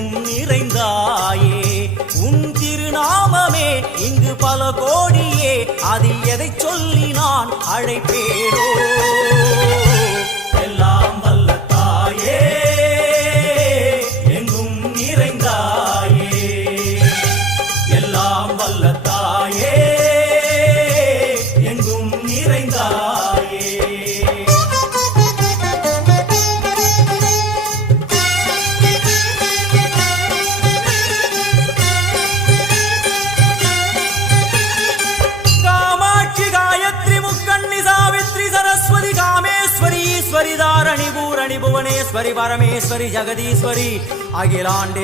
எங்கும் நிறைந்தாயே உன் திருநாமமே இங்கு பல கோடியே அதில் எதை சொல்லி நான் அழைப்பேனோ எல்லாம் வல்ல தாயே எங்கும் நிறைந்தாயே எல்லாம் வல்ல தாயே எங்கும் நிறைந்தாயே ईश्वरी धारणी भूरणी भुवनेश्वरी परमेश्वरी जगदीश्वरी अखिलांडे